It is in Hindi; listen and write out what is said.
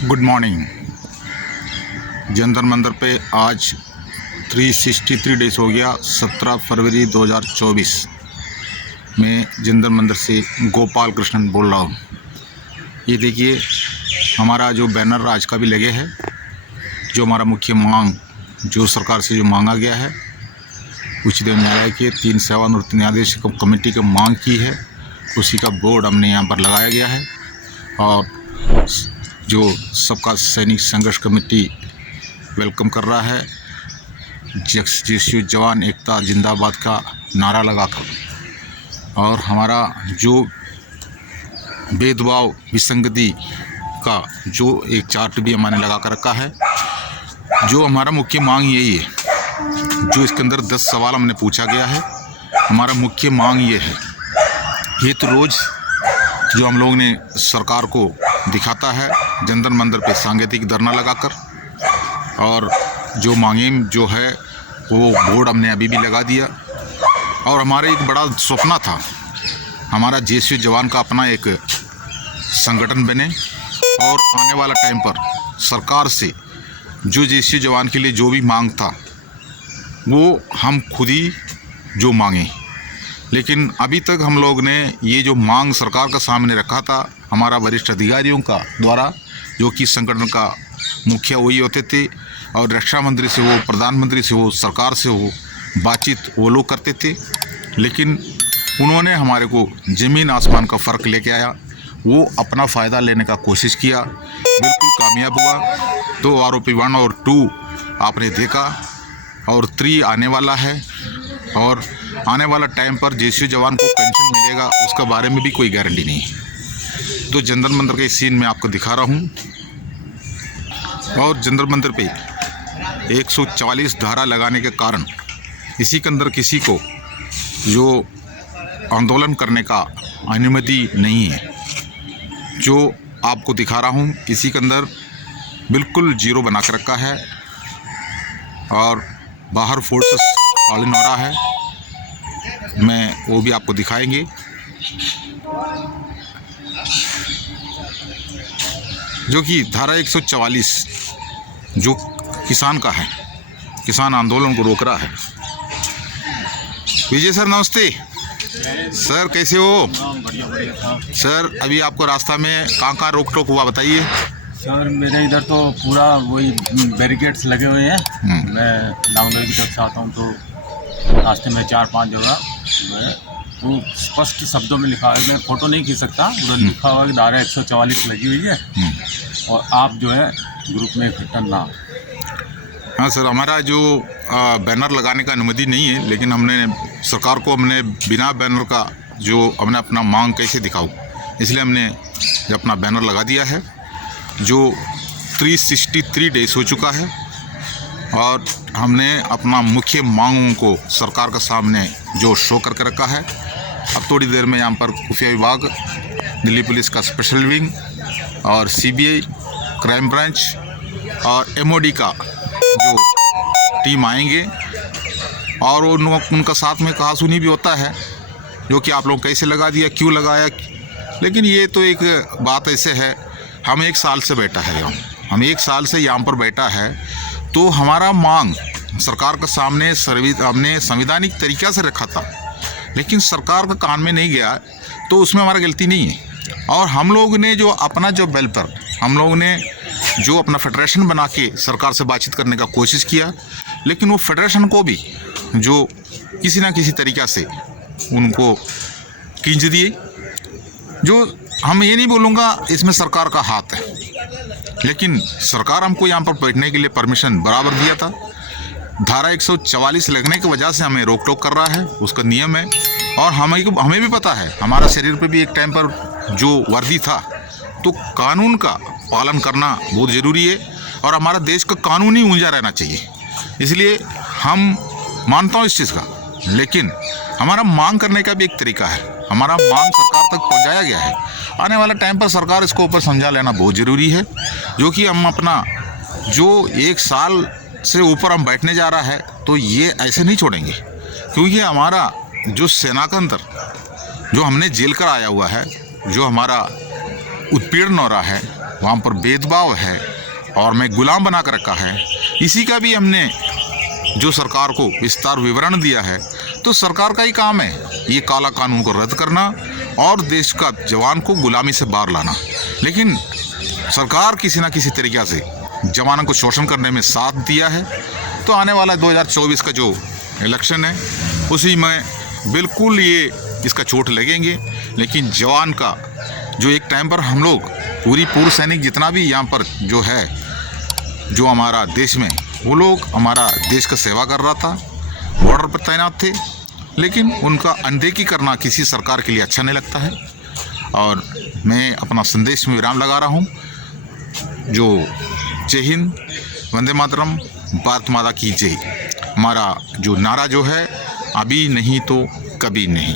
Good morning. जंतर मंतर पे आज 363 डेज हो गया। 17 फरवरी 2024 में जंतर मंतर से गोपाल कृष्णन बोल रहा हूँ। ये देखिए हमारा जो बैनर आज का भी लगे है, जो हमारा मुख्य मांग जो सरकार से जो मांगा गया है, उच्चतम न्यायालय के 3 सेवानिवृत्त न्यायाधीश कमेटी की मांग की है, उसी का बोर्ड हमने यहाँ पर लगाया गया है। और जो सबका सैनिक संघर्ष कमेटी वेलकम कर रहा है, जेएसयू जवान एकता जिंदाबाद का नारा लगाकर। और हमारा जो भेदभाव विसंगति का जो एक चार्ट भी हमने लगा कर रखा है। जो हमारा मुख्य मांग यही है, जो इसके अंदर 10 सवाल हमने पूछा गया है। हमारा मुख्य मांग ये है, ये तो रोज़ जो हम लोग ने सरकार को दिखाता है जंतर मंतर पे सांकेतिक धरना लगाकर, और जो मांगे जो है वो बोर्ड हमने अभी भी लगा दिया। और हमारा एक बड़ा सपना था, हमारा जेएसयू जवान का अपना एक संगठन बने और आने वाला टाइम पर सरकार से जो जेएसयू जवान के लिए जो भी मांग था वो हम खुद ही जो मांगे। लेकिन अभी तक हम लोग ने ये जो मांग सरकार का सामने रखा था, हमारा वरिष्ठ अधिकारियों का द्वारा, जो कि संगठन का मुखिया वही होते थे, और रक्षा मंत्री से हो, प्रधानमंत्री से हो, सरकार से हो, बातचीत वो लोग करते थे। लेकिन उन्होंने हमारे को ज़मीन आसमान का फ़र्क लेके आया, वो अपना फ़ायदा लेने का कोशिश किया, बिल्कुल कामयाब हुआ। तो आरोपी 1 और 2 आपने देखा, और 3 आने वाला है। और आने वाला टाइम पर जेएसयू जवान को पेंशन मिलेगा, उसके बारे में भी कोई गारंटी नहीं। तो जंतर मंतर के सीन में आपको दिखा रहा हूँ। और जंतर मंतर पे 144 धारा लगाने के कारण इसी के अंदर किसी को जो आंदोलन करने का अनुमति नहीं है। जो आपको दिखा रहा हूँ, इसी के अंदर बिल्कुल जीरो बना कर रखा है, और बाहर फोर्सेस फालिंग हो रहा है। मैं वो भी आपको दिखाएंगे। जो कि धारा 144 जो किसान का है, किसान आंदोलन को रोक रहा है। विजय सर नमस्ते। सर कैसे हो? सर अभी आपको रास्ता में कहाँ रोक टोक हुआ बताइए। सर मेरे इधर तो पूरा वही बैरिकेड्स लगे हुए हैं। मैं दामोदर की तरफ से आता हूँ तो रास्ते में 4-5 जगह वो स्पष्ट शब्दों में लिखा है, मैं फ़ोटो नहीं खींच सकता, उधर लिखा हुआ है कि धारा 144 लगी हुई है और आप जो है ग्रुप में इकट्ठा ना। हाँ सर, हमारा जो बैनर लगाने का अनुमति नहीं है, लेकिन हमने सरकार को हमने बिना बैनर का जो हमने अपना मांग कैसे दिखाऊं, इसलिए हमने अपना बैनर लगा दिया है। जो 363 डेज हो चुका है, और हमने अपना मुख्य मांगों को सरकार के सामने जो शो करके रखा है। अब थोड़ी देर में यहाँ पर खुफिया विभाग, दिल्ली पुलिस का स्पेशल विंग और सीबीआई, क्राइम ब्रांच और एमओडी का जो टीम आएंगे, और उनका साथ में कहा सुनी भी होता है, जो कि आप लोग कैसे लगा दिया, क्यों लगाया। लेकिन ये तो एक बात ऐसे है, हम 1 साल से बैठा है, हम 1 साल से यहाँ पर बैठा है, तो हमारा मांग सरकार के सामने हमने संवैधानिक तरीक़ा से रखा था, लेकिन सरकार का कान में नहीं गया, तो उसमें हमारा गलती नहीं है। और हम लोग ने जो अपना जो बेल पर हम लोग ने जो अपना फेडरेशन बना के सरकार से बातचीत करने का कोशिश किया, लेकिन वो फेडरेशन को भी जो किसी ना किसी तरीक़ा से उनको खींच दिए। जो हम ये नहीं बोलूँगा इसमें सरकार का हाथ है, लेकिन सरकार हमको यहाँ पर बैठने के लिए परमिशन बराबर दिया था। धारा 144 लगने की वजह से हमें रोक टोक कर रहा है, उसका नियम है। और हमें भी पता है, हमारा शरीर पे भी एक टाइम पर जो वर्दी था, तो कानून का पालन करना बहुत ज़रूरी है, और हमारा देश का कानून ही ऊंचा रहना चाहिए। इसलिए हम मानता हूँ इस चीज़ का, लेकिन हमारा मांग करने का भी एक तरीका है। हमारा मांग सरकार तक पहुँचाया गया है, आने वाला टाइम पर सरकार इसको ऊपर समझा लेना बहुत ज़रूरी है। जो कि हम अपना जो 1 साल से ऊपर हम बैठने जा रहा है, तो ये ऐसे नहीं छोड़ेंगे, क्योंकि हमारा जो सेना के अंदर जो हमने जेल कर आया हुआ है, जो हमारा उत्पीड़न हो रहा है, वहाँ पर भेदभाव है और मैं गुलाम बना कर रखा है, इसी का भी हमने जो सरकार को विस्तार विवरण दिया है। तो सरकार का ही काम है ये काला कानून को रद्द करना और देश का जवान को गुलामी से बाहर लाना। लेकिन सरकार किसी न किसी तरीक़े से जवानों को शोषण करने में साथ दिया है। तो आने वाला 2024 का जो इलेक्शन है उसी में बिल्कुल ये इसका चोट लगेंगे। लेकिन जवान का जो एक टाइम पर हम लोग पूर्व सैनिक जितना भी यहाँ पर जो है जो हमारा देश में वो लोग हमारा देश का सेवा कर रहा था, बॉर्डर पर तैनात थे, लेकिन उनका अनदेखी करना किसी सरकार के लिए अच्छा नहीं लगता है। और मैं अपना संदेश में विराम लगा रहा हूँ। जो जय हिंद, वंदे मातरम, भारत माता की जय। हमारा जो नारा जो है, अभी नहीं तो कभी नहीं।